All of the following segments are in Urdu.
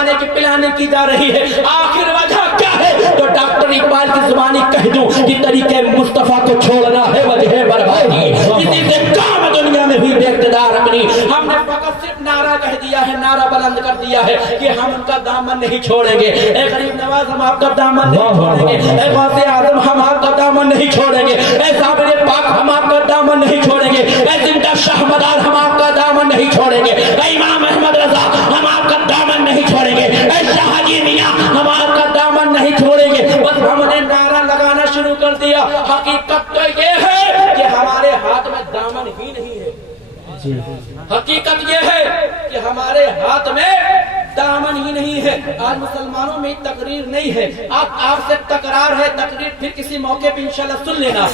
کھانے کی پلاننگ کی جا رہی ہے، آخر وجہ کیا ہے؟ تو ڈاکٹر اقبال کی زبانی کہہ دوں کہ طریقے مصطفیٰ کو چھوڑنا ہے وجہ بربادی، اسی سے کام دنیا میں ہوئی بے اقتدار اپنی۔ ہم نے فقط صرف نعرہ کہہ دیا ہے، نعرہ بلند کر دیا ہے کہ ہم ان کا دامن نہیں چھوڑیں گے، اے غریب نواز ہم آپ کا دامن نہیں چھوڑیں گے، اے غوث اعظم ہم آپ کا دامن نہیں چھوڑیں گے، اے صابر پاک ہم آپ کا دامن نہیں چھوڑیں گے، اے زندہ شاہ مدار ہم آپ کا دامن نہیں چھوڑیں گے، اے امام احمد رضا ہم آپ کا دامن نہیں چھوڑیں گے، اے شاہ حاجی میاں ہم آپ کا دامن نہیں چھوڑیں گے۔ بس ہم نے نعرہ لگانا شروع کر دیا، حقیقت تو یہ ہے کہ ہمارے ہاتھ میں دامن ہی نہیں ہے، حقیقت یہ ہے کہ ہمارے ہاتھ میں دامن ہی نہیں ہے۔ آج مسلمانوں میں تقریر نہیں ہے، آپ سے تکرار ہے، تقریر پھر کسی موقع پہ انشاءاللہ سن لینا،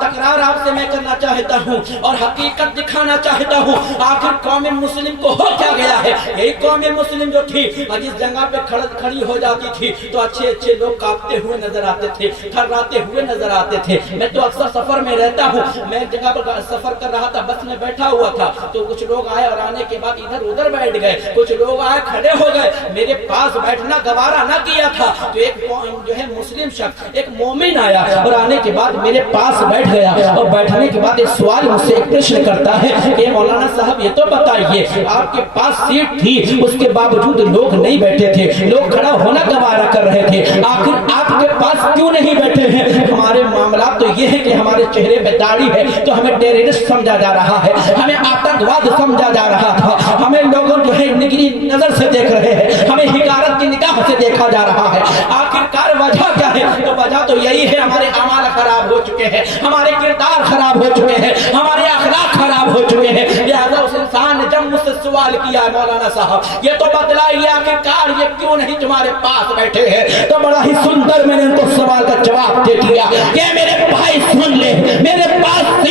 تکرار آپ سے میں کرنا چاہتا ہوں اور حقیقت دکھانا چاہتا ہوں۔ آخر قوم مسلم کو ہو کیا گیا ہے؟ یہی قوم مسلم جو تھی جس جگہ پہ کھڑی ہو جاتی تھی تو اچھے اچھے لوگ کانپتے ہوئے نظر آتے تھے، تھراتے ہوئے نظر آتے تھے۔ میں تو اکثر سفر میں رہتا ہوں، میں ایک جگہ پر سفر کر رہا تھا، بس میں بیٹھا ہوا تھا تو کچھ لوگ آئے اور آنے کے بعد ادھر ادھر بیٹھ گئے، کچھ لوگ آئے کھڑے ہو گئے، میرے پاس بیٹھنا گوارا نہ کیا تھا تو ایک جو ہے مسلم شخص ایک مومن آیا اور آنے کے بعد میرے پاس بیٹھ گیا اور بیٹھنے کے بعد ایک سوال مجھ سے ایک پرشن کرتا ہے کہ مولانا صاحب یہ تو بتائیے آپ کے پاس سیٹ تھی اس کے باوجود لوگ نہیں بیٹھے تھے، لوگ کھڑا ہونا گوارا کر رہے تھے، آخر آپ کے پاس کیوں نہیں بیٹھے ہیں؟ ہمارے معاملات تو یہ ہے کہ ہمارے چہرے پہ داڑھی ہے تو ہمیں ٹیررسٹ سمجھا جا رہا ہے، ہمیں آتنکواد سمجھا جا رہا تھا، ہمیں لوگوں جو ہے نگری نظر سے دیکھ رہے ہیں، ہمیں حقارت کی نگاہ سے دیکھا جا رہا ہے۔ آخرکار وجہ کیا ہے؟ تو وجہ تو یہی ہے ہمارے اعمال خراب ہو چکے ہیں، ہمارے کردار خراب ہو چکے ہیں، ہمارے اخلاق خراب ہو چکے ہیں۔ لہذا اس انسان نے جب مجھ سے سوال کیا مولانا صاحب یہ تو بتلائیے آخرکار یہ کیوں نہیں تمہارے پاس بیٹھے ہیں؟ تو بڑا ہی سندر میں نے ان کو سوال کا جواب دے دیا کہ میرے بھائی سن لے، میرے پاس